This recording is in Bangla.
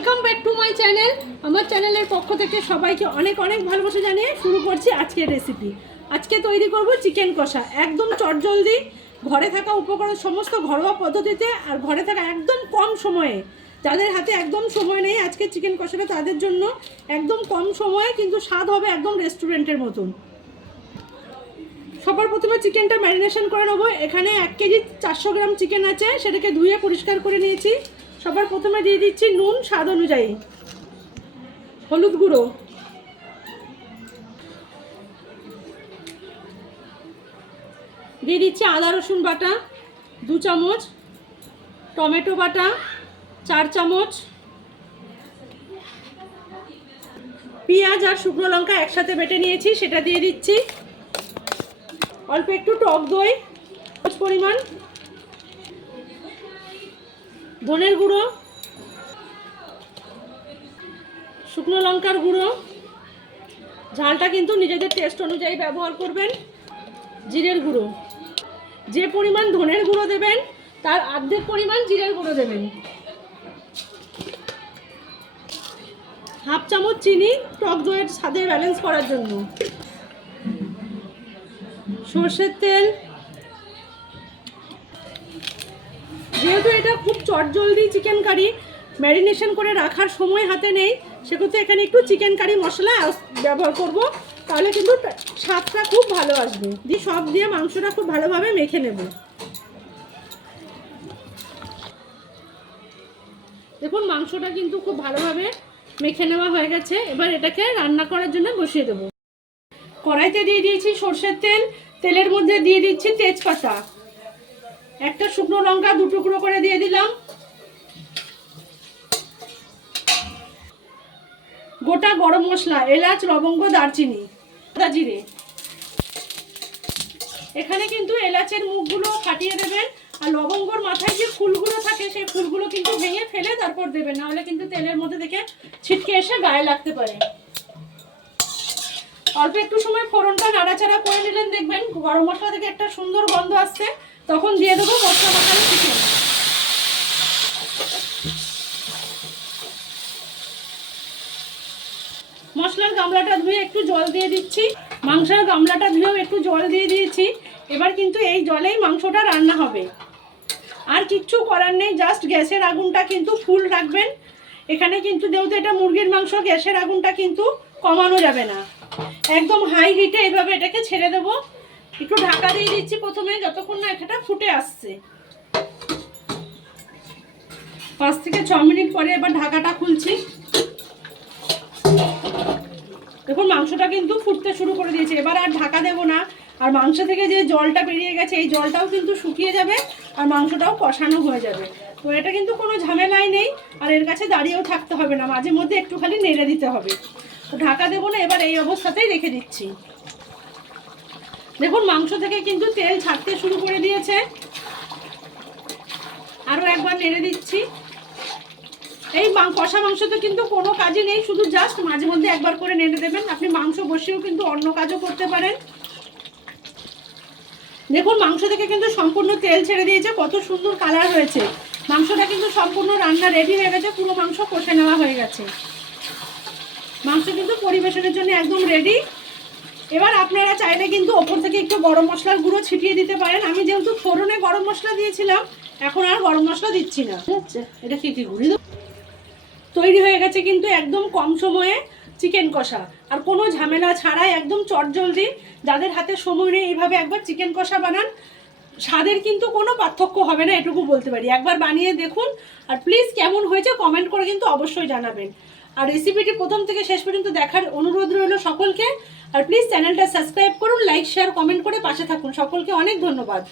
Welcome back to my channel. আমার চ্যানেলের পক্ষ থেকে সবাইকে অনেক অনেক ভালোবাসা জানিয়ে শুরু করছি আজকের রেসিপি। আজকে তৈরি করব চিকেন কষা, একদম চটজলদি, ঘরে থাকা উপকরণ সমস্ত ঘরোয়া পদ্ধতিতে আর ঘরে থাকা একদম কম সময়ে। যাদের হাতে একদম সময় নেই আজকে চিকেন কষাটা তাদের জন্য একদম কম সময়ে, কিন্তু স্বাদ হবে একদম রেস্টুরেন্টের মতন। সবার প্রথমে চিকেনটা ম্যারিনেশন করে নেবো। এখানে 1 কেজি 400 গ্রাম চিকেন আছে, সেটাকে ধুয়ে পরিষ্কার করে নিয়েছি। সবার প্রথমে দিয়ে দিচ্ছি নুন স্বাদ অনুযায়ী, হলুদ গুঁড়ো, দিয়ে দিচ্ছি আদা রসুন বাটা 2 চামচ, টমেটো বাটা 4 চামচ, পেঁয়াজ আর শুকনো লঙ্কা একসাথে বেটে নিয়েছি সেটা দিয়ে দিচ্ছি, অল্প একটু টক দই পরিমাণ, ধনের গুঁড়ো, শুকনো লঙ্কার গুঁড়ো, ঝালটা কিন্তু নিজেদের টেস্ট অনুযায়ী ব্যবহার করবেন, জিরের গুঁড়ো, যে পরিমাণ ধনের গুঁড়ো দেবেন তার অর্ধেক পরিমাণ জিরের গুঁড়ো দেবেন, হাফ চামচ চিনি টক দইয়ের স্বাদে ব্যালেন্স করার জন্য, সর্ষের তেল। যেহেতু এটা খুব চটজলদি চিকেন কারি, ম্যারিনেশন করে রাখার সময় হাতে নেই, সেক্ষেত্রে এখানে একটু চিকেন কারি মশলা ব্যবহার করব, তাহলে কিন্তু স্বাদটা খুব ভালো আসবে। দিয়ে সব দিয়ে মাংসটা খুব ভালোভাবে মেখে নেব। দেখুন মাংসটা কিন্তু খুব ভালোভাবে মেখে নেওয়া হয়ে গেছে। এবার এটাকে রান্না করার জন্য বসিয়ে দেবো। কড়াইতে দিয়ে দিয়েছি সর্ষের তেল, তেলের মধ্যে দিয়ে দিচ্ছি তেজপাতা, একটা শুকনো লঙ্কা 2 টুকরো করে দিয়ে দিলাম, গোটা গরম মশলা এলাচ লবঙ্গ দারচিনি জিরে। এখানে কিন্তু এলাচের মুখগুলো ফাটিয়ে দেবেন, আর লবঙ্গর মাথায় যে ফুলগুলো থাকে সেই ফুলগুলো কিন্তু ভেঙে ফেলে তারপর দেবেন, নাহলে কিন্তু তেলের মধ্যে থেকে ছিটকে এসে গায়ে লাগতে পারে। অল্প একটু সময় ফোড়নটা নাড়াচাড়া করে নিলেন, দেখবেন গরম মশলা থেকে একটা সুন্দর গন্ধ আসছে, তখন দিয়ে দেবো মশলা মাখানো চিকেন। মশলার গামলাটা ধুয়ে একটু জল দিয়ে দিচ্ছি, মাংসের গামলাটা ধুয়েও একটু জল দিয়ে দিয়েছি। এবার কিন্তু এই জলেই মাংসটা রান্না হবে, আর কিচ্ছু করার নেই, জাস্ট গ্যাসের আগুনটা কিন্তু ফুল রাখবেন। এখানে কিন্তু যেহেতু এটা মুরগির মাংস, গ্যাসের আগুনটা কিন্তু কমানো যাবে না, একদম হাই হিটে এইভাবে এটাকে ছেড়ে দেবো। একটু ঢাকা দিয়ে দিচ্ছি প্রথমে, যতক্ষণ না এটা ফুটে আসছে। 5 থেকে 6 মিনিট পরে এবার ঢাকাটা খুলছি। দেখুন মাংসটা কিন্তু ফুটতে শুরু করে দিয়েছে, এবার আর ঢাকা দেবো না। আর মাংস থেকে যে জলটা বেরিয়ে গেছে এই জলটাও কিন্তু শুকিয়ে যাবে, আর মাংসটাও কষানো হয়ে যাবে। তো এটা কিন্তু কোনো ঝামেলাই নেই, আর এর কাছে দাঁড়িয়েও থাকতে হবে না, মাঝে মধ্যে একটু খালি নেড়ে দিতে হবে। তো ঢাকা দেবো না, এবার এই অবস্থাতেই রেখে দিচ্ছি। দেখুন মাংস থেকে কিন্তু তেল ছাড়তে শুরু করে দিয়েছে, আরও একবার নেড়ে দিচ্ছি। এই কষা মাংসতে কিন্তু কোনো কাজই নেই, শুধু জাস্ট মাঝে মধ্যে একবার করে নেড়ে দেবেন। আপনি মাংস বসিয়েও কিন্তু অন্য কাজও করতে পারেন। দেখুন মাংস থেকে কিন্তু সম্পূর্ণ তেল ছেড়ে দিয়েছে, কত সুন্দর কালার হয়েছে। মাংসটা কিন্তু সম্পূর্ণ রান্না রেডি হয়ে গেছে, পুরো মাংস কষে নেওয়া হয়ে গেছে। মাংস কিন্তু পরিবেশনের জন্য একদম রেডি। এবার আপনারা চাইলে কিন্তু ওপর থেকে একটু গরম মশলার গুঁড়ো ছিটিয়ে দিতে পারেন। আমি যেহেতু ফোড়নে গরম মশলা দিয়েছিলাম, এখন আর গরম মশলা দিচ্ছি না। এটা কি গুঁড়ি তৈরি হয়ে গেছে কিন্তু একদম কম সময়ে চিকেন কষা, আর কোনো ঝামেলা ছাড়াই একদম চটজলদি। যাদের হাতে সময় নেই এইভাবে একবার চিকেন কষা বানান, স্বাদের কিন্তু কোনো পার্থক্য হবে না, এটুকু বলতে পারি। একবার বানিয়ে দেখুন, আর প্লিজ কেমন হয়েছে কমেন্ট করে কিন্তু অবশ্যই জানাবেন। আর রেসিপিটি প্রথম থেকে শেষ পর্যন্ত দেখার অনুরোধ রইল সকলকে। আর প্লিজ চ্যানেলটা সাবস্ক্রাইব করুন, লাইক শেয়ার কমেন্ট করে পাশে থাকুন। সকলকে অনেক ধন্যবাদ।